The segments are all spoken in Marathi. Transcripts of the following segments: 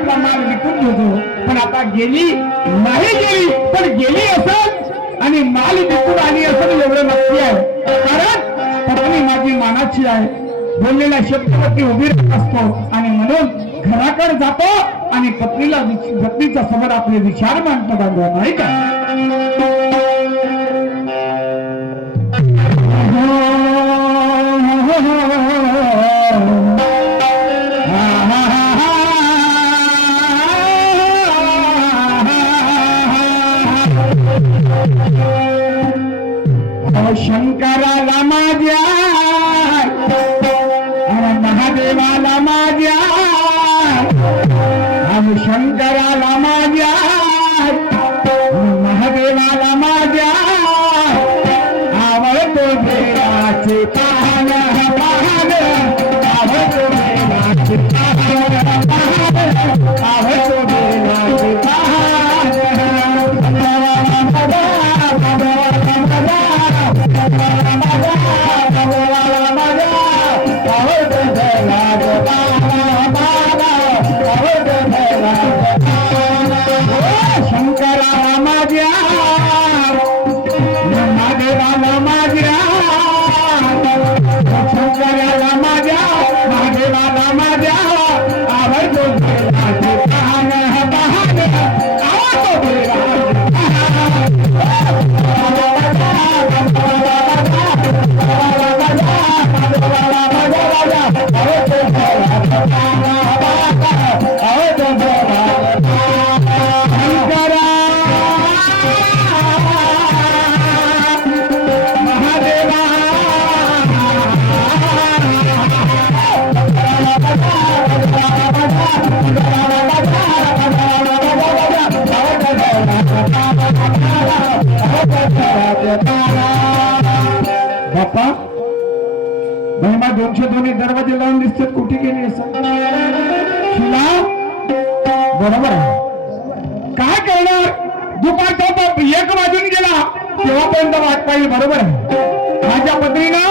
आपला माल विकून घेतो. पण आता गेली नाही गेली, पण गेली असेल आणि माल विकून आली असेल एवढं नक्की आहे. कारण पत्नी माझी मानाची आहे. बोललेल्या शब्दावरती उभी राहत असतो आणि म्हणून घराकडे जातो आणि पत्नीच्या समोर आपले विचार मांडतो. बांधवा नाही का? शंकराला माझ्या महादेवाला माझ्या, शंकराला माझ्या महादेवाला माझ्या आवडतो देवाचे पाहण पाहण, आवडतो देवाचे पाहण पाहण, आवडतो देवाचे पाहण. शंकराला माझ्या महादेवाला माझ्या, शंकराला माझ्या महादेवाला माझ्या आवडतो देवाचे पाहण पाहण, आवडतो देवाचे बाप्पा महिमा 202 दरवाजे लावून दिसतात. कुठे गेली असं शिला? बरोबर आहे. काय करणार? दुपारचा 1 वाजून गेला तेव्हापर्यंत वाट पाहिजे. बरोबर आहे. माझ्या पत्नीनं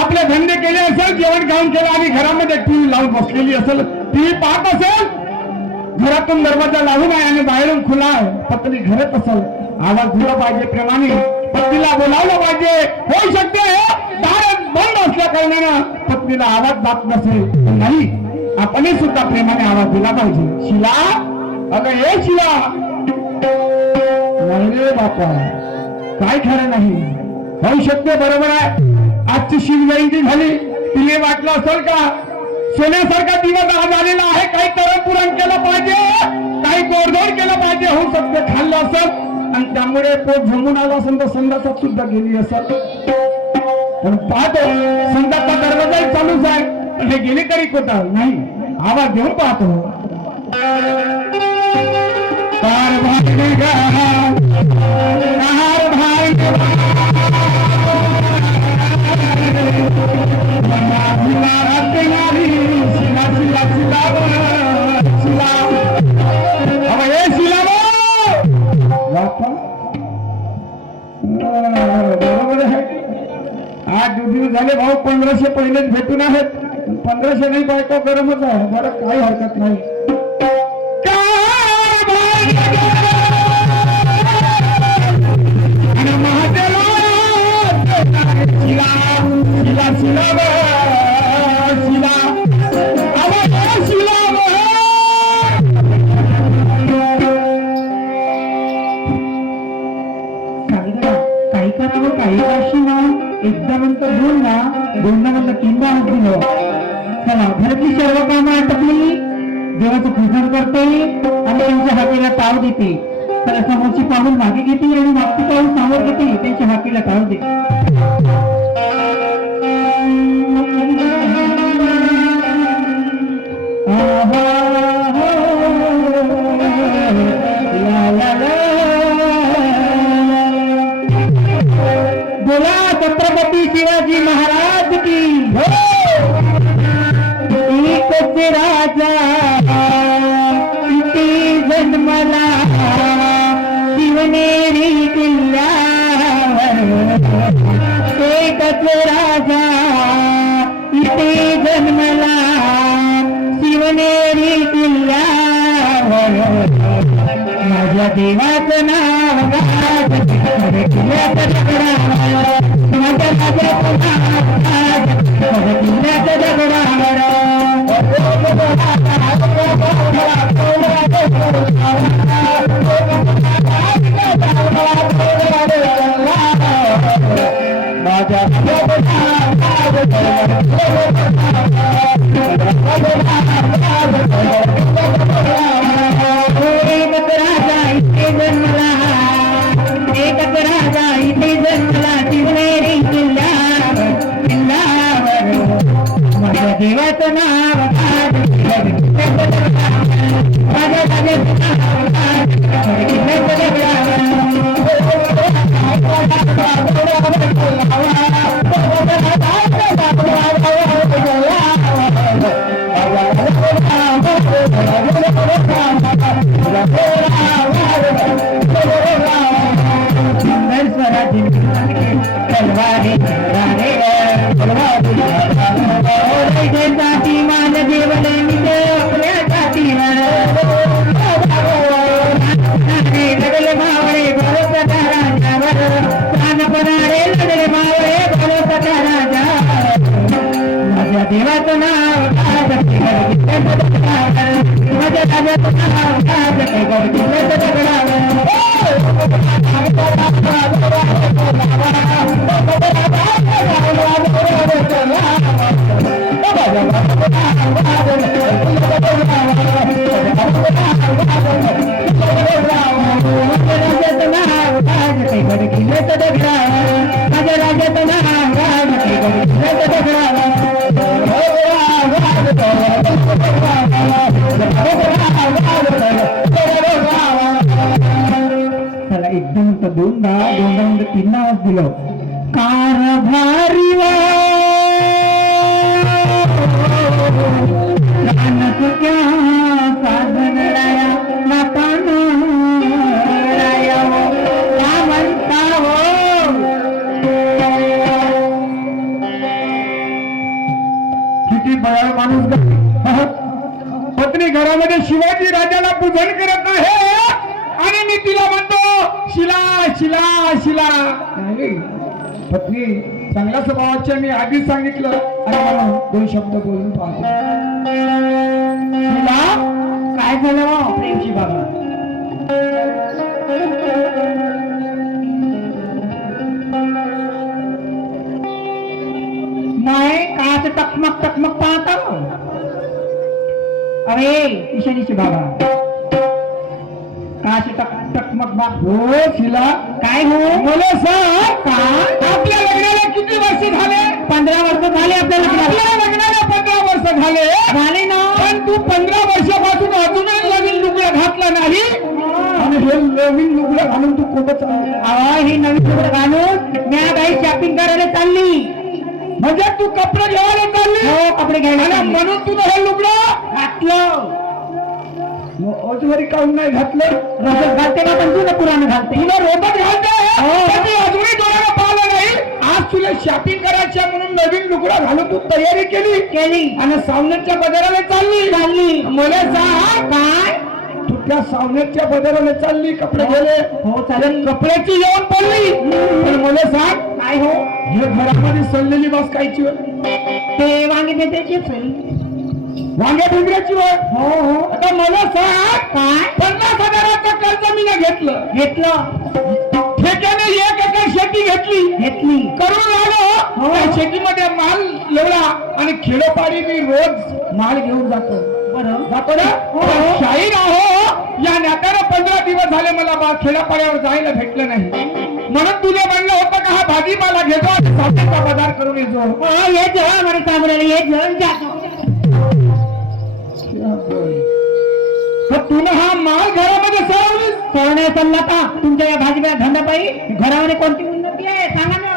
आपले धंदे केले असेल, जेवण खाऊन केलं आणि घरामध्ये टीव्ही लावून बसलेली असेल, टीव्ही पाहत असेल. घरातून दरवाजा लावून आहे आणि बाहेरून खुला आहे. पत्नी घरात असेल, आवाज दिला पाहिजे प्रेमाने, पत्नीला बोलावलं पाहिजे. होऊ शकते दार बंद असल्या कारणानं पत्नीला आवाज जात नसेल, नाही आपणही सुद्धा प्रेमाने आवाज दिला पाहिजे. शिला, अगं हे शिला. नाही रे बापा, काय खरं नाही. होऊ शकते. बरोबर आहे. आजची शिवजयंती झाली, तिने वाटलं असेल का सोन्यासारखा दिवस आज आलेला आहे, काही तरण पुरण केलं पाहिजे, काही गोडधोड केलं पाहिजे. होऊ शकते खाल्लं असेल आणि त्यामुळे पोट झोमून आला असेल तर संडासात सुद्धा गेली असेल. पण पाहतो संडासचा दरवाजाही चालूच आहे, हे गेली तरी कुठं नाही. आवाज देऊन पाहतो. पार भांगे बरोबर आहे. आज दिवस झाले भाऊ 1500 पहिलेच भेटून आहेत. 1500 नाही बायको गरमच आहे. बरं काही हरकत नाही. काही करावं काही काशी ना. एकदा म्हणतं दोन ना, दोनदा म्हणतं तीनदा हात दिलं. चला घरातली सर्व कामं आटपली, देवाचं पूजन करते आणि त्यांच्या हातीला टाळ देते. तर समोरची पाऊल मागे घेते आणि मागची पाऊल समोर घेते, त्यांच्या हातीला टाळ देते. बोला छत्रपती शिवाजी महाराज की. एकच राजा किती जन्मला शिवनेरी किल्ल्यावर, एकच राजा इथे जन्मला शिवनेरी किल्ल्यावर. देवाचं नाव गाज खरे किल्ल्याचं दगडावर माझ्या राजाचं नाव गाज खरे किल्ल्याचं दगडावर माझ्या देवाचं नाव माझ्या राजाचं देवाचं नाव माझ्या राजाचं नाव त्याला एकदम तर दोनदा तीनदा आवाज दिलं कारभारी साधन राया नाताना राया क्या म्हणता हो किती बळा माणूस पत्नी घरामध्ये शिवाजी राजाला पूजन करत आहे आणि मी तिला म्हणतो शिला शिला शिला पत्नी चांगल्या स्वभावाच्या मी आधीच सांगितलं आणि मला दोन शब्द बोलून पाहतो शिला काय झालं प्रेमशी बाबा नाही काच टकमक टकमक पाहता अरे ईशानीची बाबा काशी टकमक बाप हो शिला काय हो मला सांग का आपल्या लग्नाला किती वर्ष झाले 15 वर्ष झाले आपल्या लग्नाला 15 वर्ष झाले ना पण तू 15 वर्षापासून अजूनही नवीन लुगडं घातलं नाही आणि हे नवीन लुगडं घालून तू खूपच हे नवीन लुगडं घालून मी काही शॉपिंग करायला चालली म्हणजे तू कपडे घ्यायला चालली हो कपडे घ्यायला म्हणून तुझं हे लुगडं घातलं अजूनही काऊन नाही घातलं रोजच घालते का पण तुला पुराण घालते तुला रोजच घालते अजूनही डोळ्याला पाहिलं नाही आज तुला शॉपिंग करायच्या म्हणून नवीन लुगडा घालून तू तयारी केली आणि सावनेरच्या बाजाराला चालली मला सांग काय तू त्या सावनेरच्या बाजाराला चालली कपडे गेले हो चालेल कपड्याची येऊन पडली पण मला सांग काय हो हे घरामध्ये सडलेली बास कायची ते वांगे देते वांग्या भिंगऱ्याची हो हो आता मला सांग काय 50,000चं कर्ज मी घेतलं ठेक्याने 1 एकर शेती घेतली करून आलो शेतीमध्ये माल लावला आणि खेडोपाडी मी रोज माल घेऊन जातो ना शाहीर आहो या नात्यानं 15 दिवस झाले मला खेड्यापाड्यावर जायला भेटलं नाही म्हणून तुला म्हणलं होतं का हा भाजीपाला घेतो आणि सावनेरचा बाजार करून येतो म्हणे सामोऱ्याला ये घेऊन जातो तुला हा माल घरामध्ये सरवणे चालला का तुमच्या या भाजीपाला धंद्यापायी घरामध्ये कोणती उन्नती आहे सांगा ना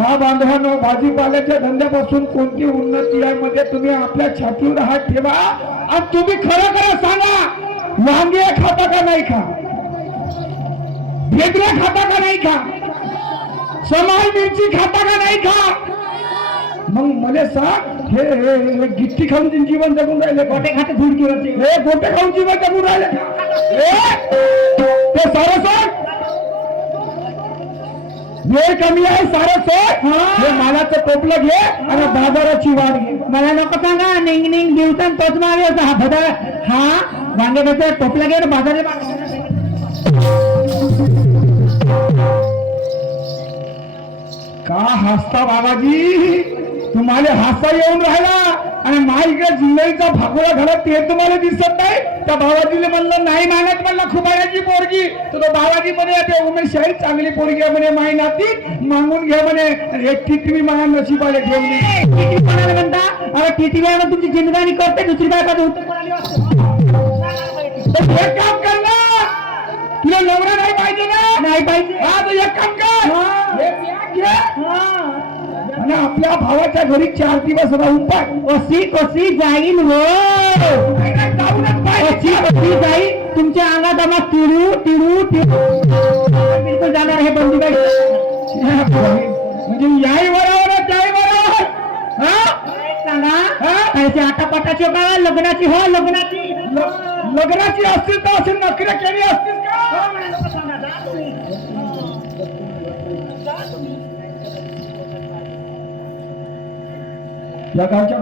हा बांधवांनो भाजीपाल्याच्या धंद्यापासून कोणती उन्नती आहे मध्ये तुम्ही आपल्या छातीवर हात ठेवा आणि तुम्ही खरं सांगा वांगे खाता का नाही खा भेंड्या खाता का नाही खा समाल मिरची खाता का नाही खा मग मला सांग हे गिट्टी खाऊन जीवन जगून राहिले, गोटे खाते धुडकीवरचे, हे गोटे खाऊन जीवन जगून राहिले. ते सारं सोड, वेळ कमी आहे, सारं सोड. हे मालाचं टोपलं घे आणि बाजाराची वाट घे. मला नको सांगा निंग निंग दिवसान तोच मागे हा भदा हा वांग्याचा टोपला घे बाजारे का हसता बाबाजी, तुम्हाला हसा येऊन राहिला आणि माझ्या जिल्ह्याचा भागोळा घरात ते तुम्हाला दिसत नाही. त्या बाबाजीने म्हणलं नाही मानत, म्हणलं खुबायाची पोरगी, तर तो बाबाजी म्हणे ते उमेश शाही चांगली पोरगी आहे म्हणे, माई नाती मागून घ्या म्हणे. एकटी तुम्ही माझ्या नशिबाला घेऊन कोणाला म्हणता अरे टीटी वेळा तुमची जिंदगानी करते दुसरी बायका एक काम कर ना, तुला नवरा नाही पाहिजे ना, नाही पाहिजे. हा तर एक काम कर, हे बॅग घे आणि आपल्या भावाच्या घरी 4 दिवस राहून पाय. कशी कशी जाईल हो, कशी कशी जाईल तुमच्या अंगात आम्हा तिळू तिळू बिलकुल जाणार हे बंदी म्हणजे याही बरोबर त्याही बरोबर. सांगा त्याची आटापाटाची का लग्नाची हो लग्नाची लग्नाची असतील तर असेल, नोकऱ्या केली असतील का. या गावच्या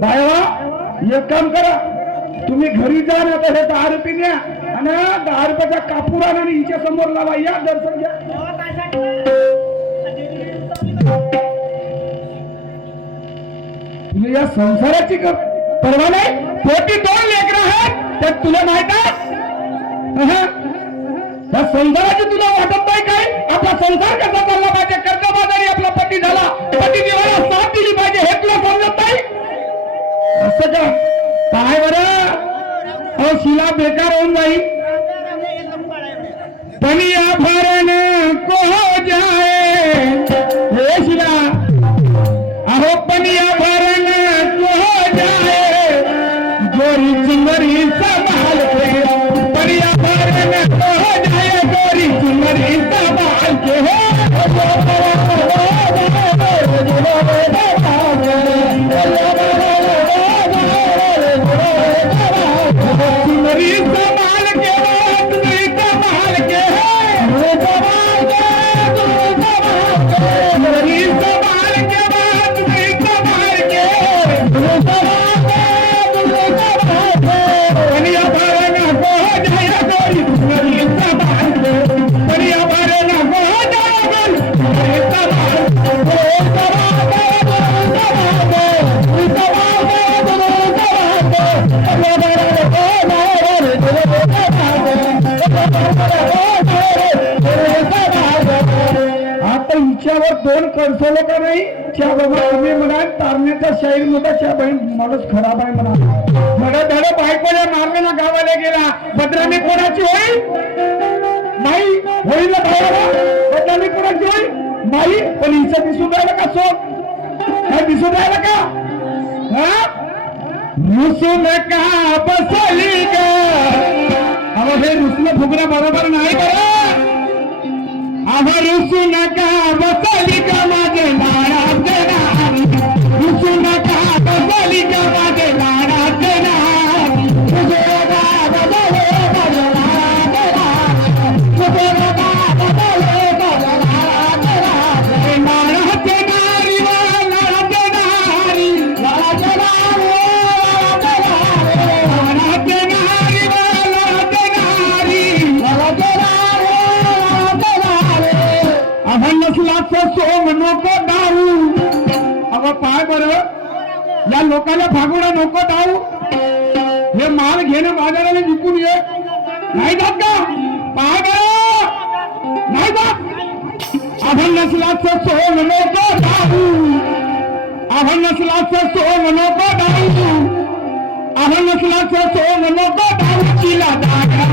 बाया एक काम करा, तुम्ही घरी जा ना, तर हे 10 रुपये न्या आणि 10 रुपयाचा कापूर आणा आणि हिच्या समोर लावा, या दर्शन घ्या. तुला या संसाराची परवा नाही, पोटी 2 लेकरं आहेत, त्यात तुला माहित आहे त्या संसाराची तुला वाटत नाही काय. आपला संसार कसा चालला पाहिजे, कर्जबाजारी आपला पती झाला, पती देवाला साथ दिली पाहिजे, हे तुला समजत नाही. असं का काय बरं, अहो शिला बेकार होऊन जाईल. पनिया भरण को जाए हे शिला, अहो पनिया भरण को जाए गोरी चुनरी संभाल के, पनिया भरण को जाए गोरी चुनरी संभाल के. चुनरी संभाल के, चुनरी संभाल के, चुनरी संभाल के, चुनरी संभाल के, पनिया भरण को जाए गोरी चुनरी संभाल के, पनिया भरण को जाए गोरी चुनरी संभाल के. आता हिच्यावर 2 कणसवलं का नाही, त्या बाबा तुम्ही म्हणाल तारण्याचा शाहीर मोठा च्या बहीण माणूस खराब आहे म्हणा. धड धड बायकोला मारलेला गावाला गेला, बदनामी कोणाची होईल, माई होईल ना भावाला, बदनामी कोणाची होईल, माई. पण हिचं दिसून राहिलं का सोड, काय दिसून राहिलं का. रुसून का बसली का, अहो हे रुसणं फुगणं बरोबर नाही बरं. अहो रुसून का बसली का माझे लाडाचे नारी, रुसून का बसली का माझे लाडाचे नारी, सोम नको दारू. अगं पाय बरं, या लोकांना फागोडा नको दारू, हे माल घेणं बाजाराला विकून ये नाही जात का. पाय बरं नाही जात. आव्हान नसलाचं सोम नको दारू, आव्हान नसलाचं सोम नको दारू, आव्हान नसलाचं सोम नको दारू, तिला दारू